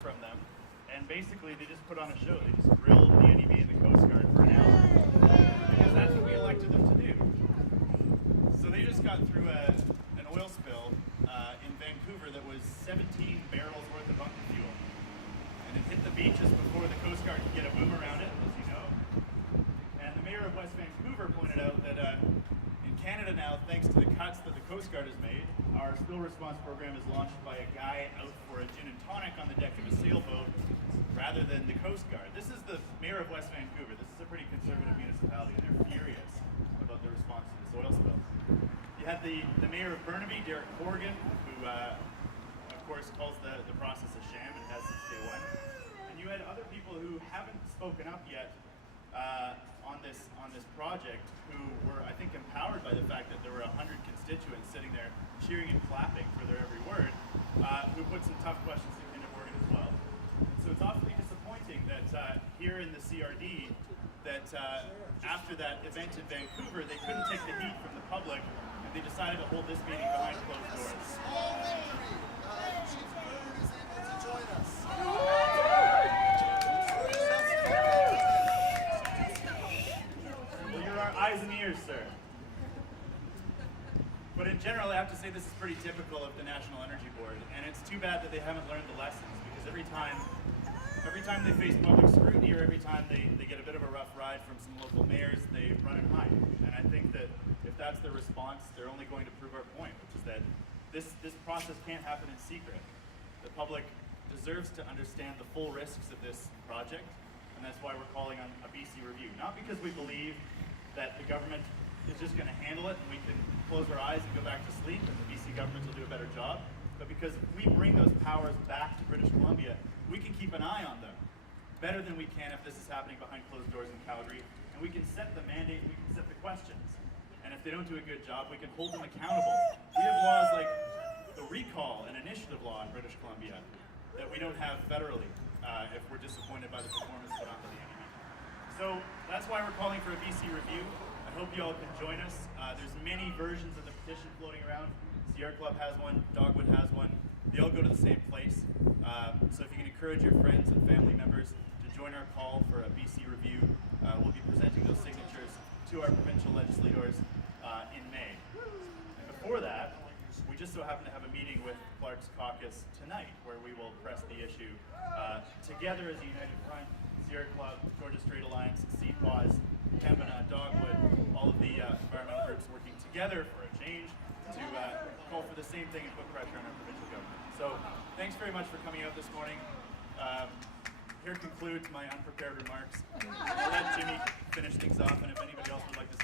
from them, and basically they just put on a show. They just grilled the NEB and the Coast Guard for an hour because that's what we elected them to do. So they just got through an oil spill in Vancouver that was 17 barrels worth of bunker fuel, and it hit the beaches before the Coast Guard could get a boom around it, as you know. And the mayor of West Vancouver pointed out that in Canada now, thanks to the cuts that the Coast Guard has made, our spill response program is launched by a guy out for a gin and tonic on the deck of a sailboat rather than the Coast Guard. This is the mayor of West Vancouver. This is a pretty conservative municipality, and they're furious about the response to this oil spill. You had the mayor of Burnaby, Derek Corrigan, who of course calls the process a sham and has since day one. And you had other people who haven't spoken up yet on this project, who were, I think, empowered by the fact that there were 100 constituents sitting there cheering and clapping for their every word, who put some tough questions to Kinder Morgan as well. And so it's awfully disappointing that here in the CRD, that after that event in Vancouver, they couldn't take the heat from the public, and they decided to hold this meeting behind closed doors. Small victory. Chief Bird is able to join us. Well, you're our eyes and ears, sir. But in general, I have to say this is pretty typical of the National Energy Board, and it's too bad that they haven't learned the lessons, because every time they face public scrutiny, or every time they get a bit of a rough ride from some local mayors, they run and hide. And I think that if that's their response, they're only going to prove our point, which is that this process can't happen in secret. The public deserves to understand the full risks of this project, and that's why we're calling on a BC review. Not because we believe that the government is just going to handle it and we can close our eyes and go back to sleep and the BC government will do a better job, but because if we bring those powers back to British Columbia, we can keep an eye on them better than we can if this is happening behind closed doors in Calgary, and we can set the mandate, we can set the questions. And if they don't do a good job, we can hold them accountable. We have laws like the recall and initiative law in British Columbia that we don't have federally if we're disappointed by the performance put onto the NEB. So that's why we're calling for a BC review. I hope you all can join us. There's many versions of the petition floating around. Sierra Club has one, Dogwood has one. They all go to the same place. So if you can encourage your friends and family members to join our call for a BC review, we'll be presenting those signatures to our provincial legislators in May. And before that, we just so happen to have a meeting with Clark's caucus tonight, where we will press the issue together as a united front. Sierra Club, Georgia Straight Alliance, CPAWS, Pembina, Dogwood, all of the environmental groups working together for a change to call for the same thing and put pressure on our provincial government. So thanks very much for coming out this morning. Here concludes my unprepared remarks. I'll let Jimmy finish things off, and if anybody else would like to